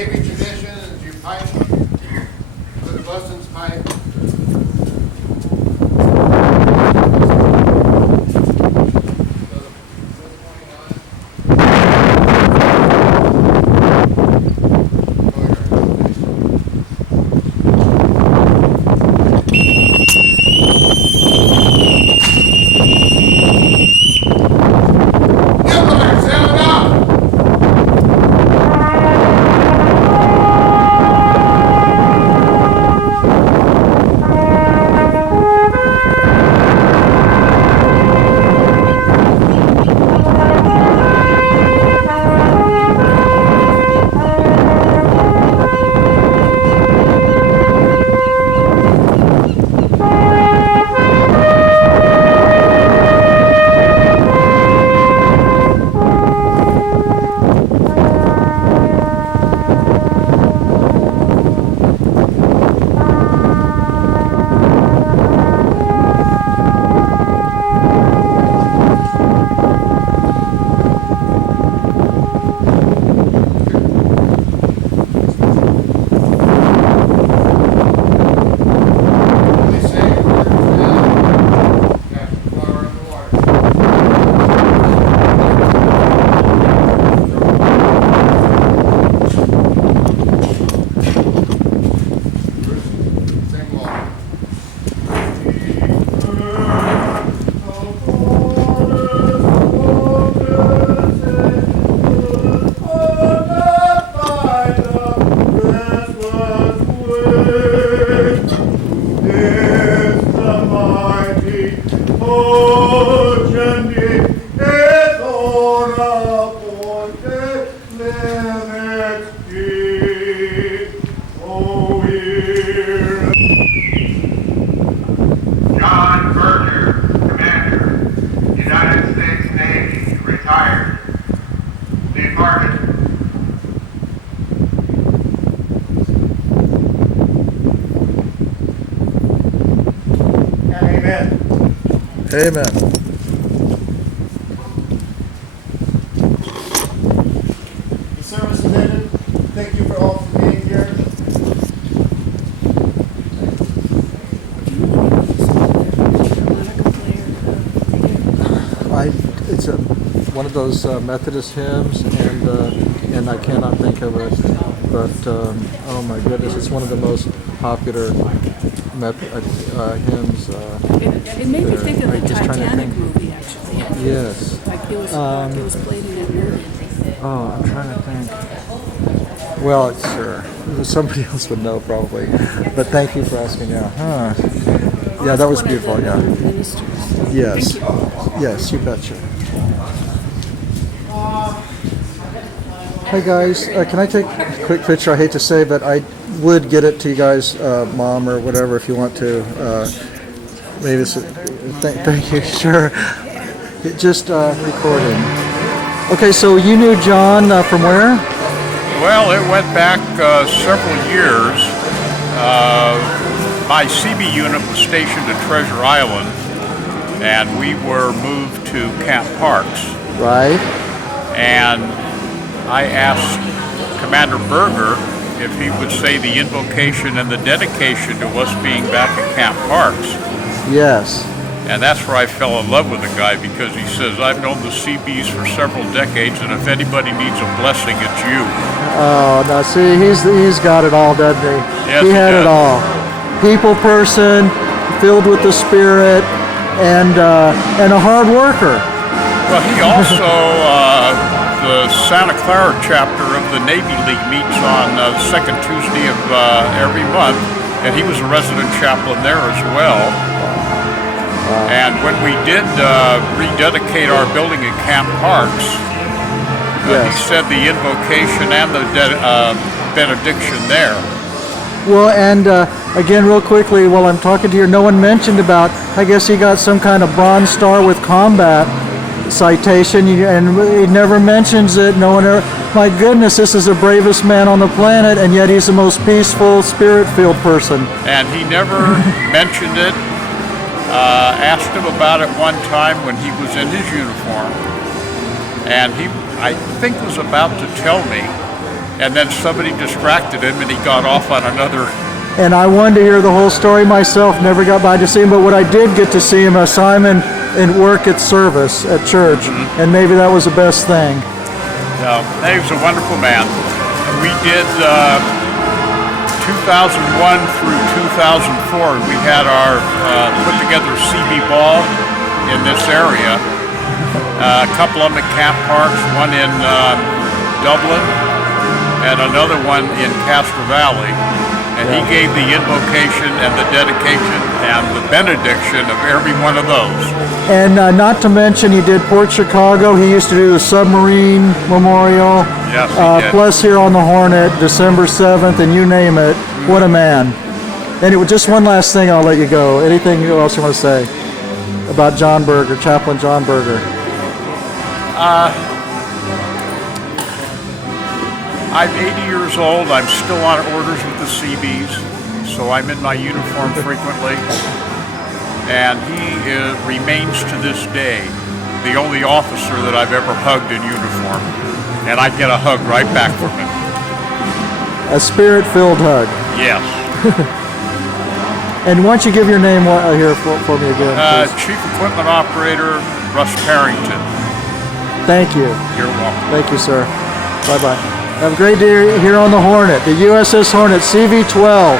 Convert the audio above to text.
Navy tradition is you pipe with a bosun's pipe. Amen. The service is ended. Thank you for all for being here. It's one of those Methodist hymns, and I cannot think of it. But oh my goodness, it's one of the most popular hymns. It made me think of the Titanic movie, actually. Yes. Like it was played in that movie. Oh, I'm trying to think. Well, sure. Somebody else would know probably. But thank you for asking. Yeah. Huh. Yeah, that was beautiful. Yeah. Yes. Yes, you betcha. Hi guys. Can I take a quick picture? I hate to say, but I would get it to you guys, Mom or whatever, if you want to. Maybe it's. Thank you. Sure. Just recording. Okay, so you knew John from where? Well, it went back several years. My CB unit was stationed at Treasure Island, and we were moved to Camp Parks. Right. And I asked Commander Berger if he would say the invocation and the dedication to us being back at Camp Parks. Yes. And that's where I fell in love with the guy, because he says, I've known the CBs for several decades, and if anybody needs a blessing, it's you. Oh, now see, he's got it all, doesn't he? Yes, he had it all. People person, filled with the Spirit, and a hard worker. Well, he also, the Santa Clara chapter of the Navy League meets on the second Tuesday of every month, and he was a resident chaplain there as well. And when we did rededicate our building at Camp Parks, he said the invocation and the benediction there. Well, and again, real quickly, while I'm talking to you, no one mentioned about, I guess he got some kind of Bronze Star with Combat citation, and he never mentions it. No one ever, my goodness, this is the bravest man on the planet, and yet he's the most peaceful, spirit-filled person. And he never mentioned it. Asked him about it one time when he was in his uniform, and he, I think, was about to tell me, and then somebody distracted him, and he got off on another. And I wanted to hear the whole story myself, never got by to see him, but what I did get to see him, I saw him in work at service at church, and maybe that was the best thing. No, he was a wonderful man. We did 2001 through 2004. We had our put together CB ball in this area. A couple of them at Camp Parks, one in Dublin, and another one in Castro Valley. And he gave the invocation and the dedication and the benediction of every one of those. And not to mention, he did Port Chicago. He used to do the submarine memorial. Yes, he did. Plus here on the Hornet, December 7th, and you name it. What a man. Anyway, just one last thing, I'll let you go. Anything else you want to say about John Berger, Chaplain John Berger? I'm 80 years old. I'm still on orders with the CBs, so I'm in my uniform frequently. And he remains to this day the only officer that I've ever hugged in uniform. And I get a hug right back from him. A spirit-filled hug. Yes. And why don't you give your name here for me again, please? Chief Equipment Operator, Russ Parrington. Thank you. You're welcome. Thank you, sir. Bye-bye. Have a great day here on the Hornet, the USS Hornet CV-12.